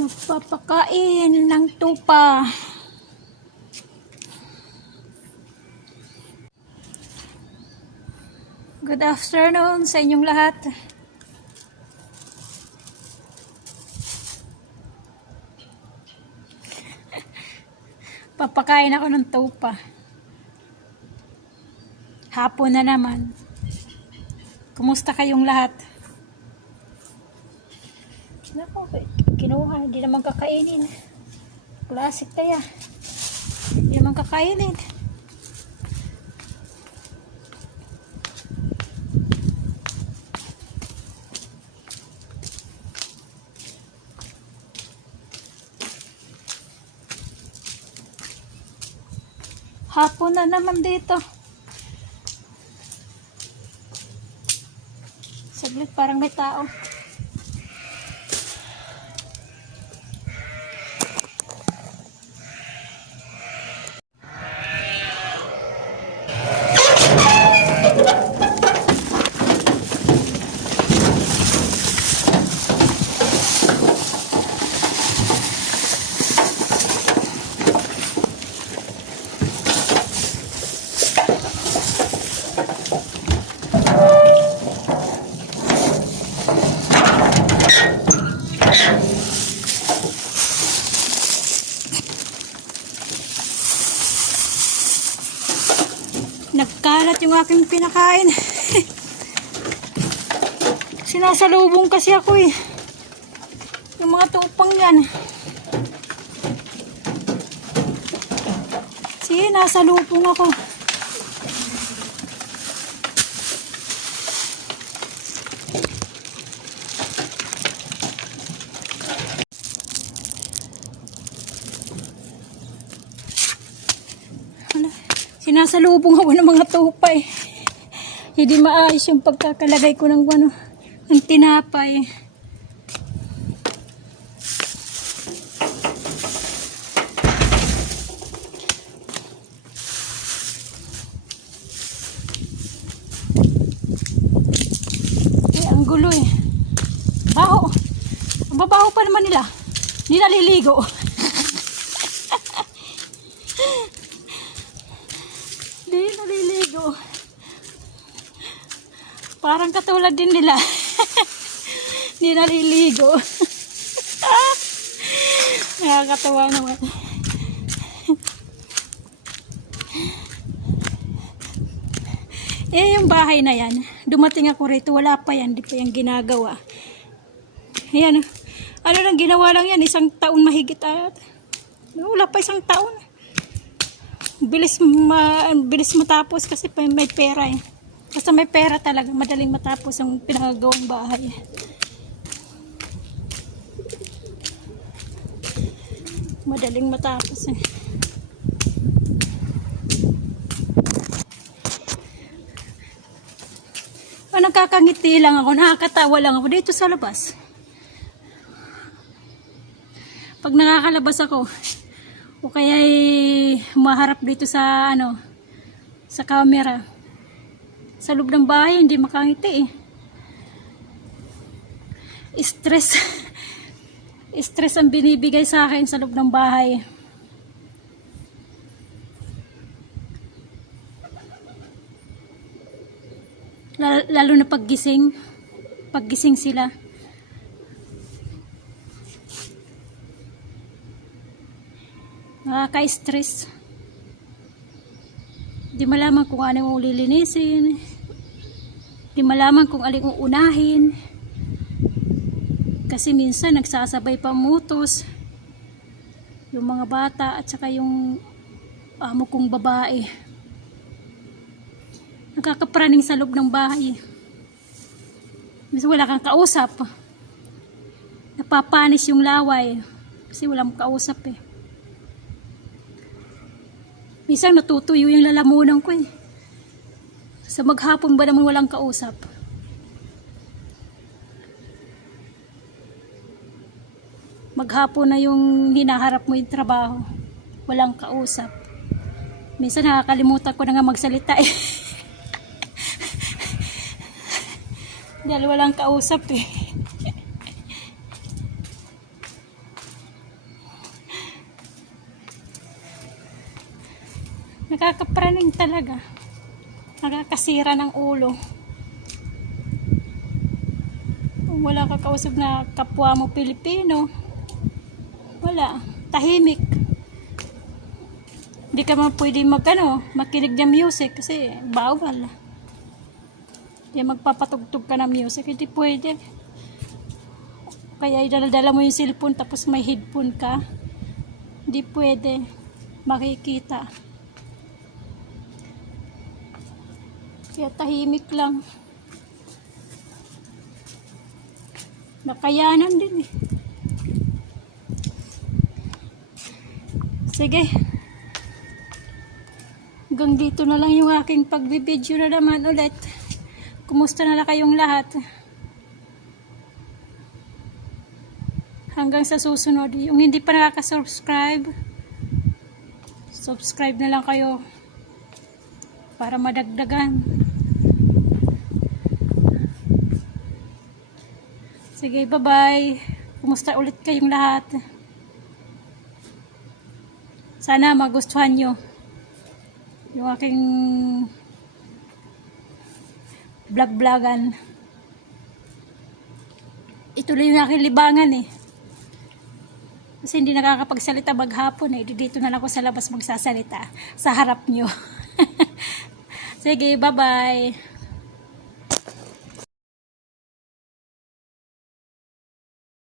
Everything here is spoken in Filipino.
Magpapakain ng tupa. Good afternoon sa inyong lahat. Papakain ako ng tupa. Hapon na naman. Kumusta kayong lahat? Nako, kinuha, hindi naman kakainin. Classic kaya. Hindi naman kakainin. Hapon na naman dito. Saglit, parang may tao. Nagkalat yung aking pinakain. Sinasalubong kasi ako eh. Yung mga tupang yan. Sige, nasalubong ako. Sinasalubong ako ng mga tupa eh. Hindi maayos yung pagkakalagay ko ng ng tinapay. Ang gulo eh. Baho. Ang babaho pa naman nila. Hindi naliligo. Hindi naliligo. Parang katulad din nila. Hindi naliligo. Nakakatawa naman. Yung bahay na yan, dumating ako rito, wala pa yan, di pa yan ginagawa. Ayan, ano lang ginawa lang yan, 1 taon mahigit at wala pa 1 taon. Bilis matapos kasi may pera eh. Basta may pera talaga, madaling matapos ang pinagagawang bahay. Madaling matapos eh. Nakakangiti lang ako, nakakatawa lang ako dito sa labas. Pag nakakalabas ako, o kaya maharap dito sa sa camera. Sa loob ng bahay, hindi makangiti eh. Stress. Stress ang binibigay sa akin sa loob ng bahay. Lalo na paggising sila. Nakaka-stress. Di malaman kung ano yung lilinisin. Di malaman kung alin uunahin. Kasi minsan nagsasabay pa mutos. Yung mga bata at saka yung amo kong babae. Nakakapraning sa loob ng bahay. Minsan wala kang kausap. Napapanis yung laway. Kasi walang kausap eh. Minsan natutuyo yung lalamunan ko eh. Sa maghapon ba naman walang kausap? Maghapon na yung hinaharap mo yung trabaho. Walang kausap. Minsan nakakalimutan ko na nga magsalita eh. Dahil walang kausap eh. Nakakapraning talaga. Nakakasira ng ulo. Kung wala ka kausap na kapwa mo Pilipino, wala. Tahimik. Hindi ka man pwede makinig ng music kasi bawal. Hindi magpapatugtog ka ng music, hindi pwede. Kaya idala-dala mo yung cellphone tapos may headphone ka. Hindi pwede. Makikita. Kaya tahimik lang. Nakayanan din eh. Sige. Hanggang dito na lang yung aking pagbibideo na naman ulit. Kumusta na lang kayong lahat? Hanggang sa susunod. Yung hindi pa nakaka-subscribe, subscribe na lang kayo para madagdagan. Sige, bye-bye. Kumusta ulit kayong lahat? Sana magustuhan nyo yung aking vlog-vlogan. Ituloy yung aking libangan eh. Kasi hindi nakakapagsalita maghapon eh. Dito na lang ako sa labas magsasalita sa harap nyo. Sige, bye-bye.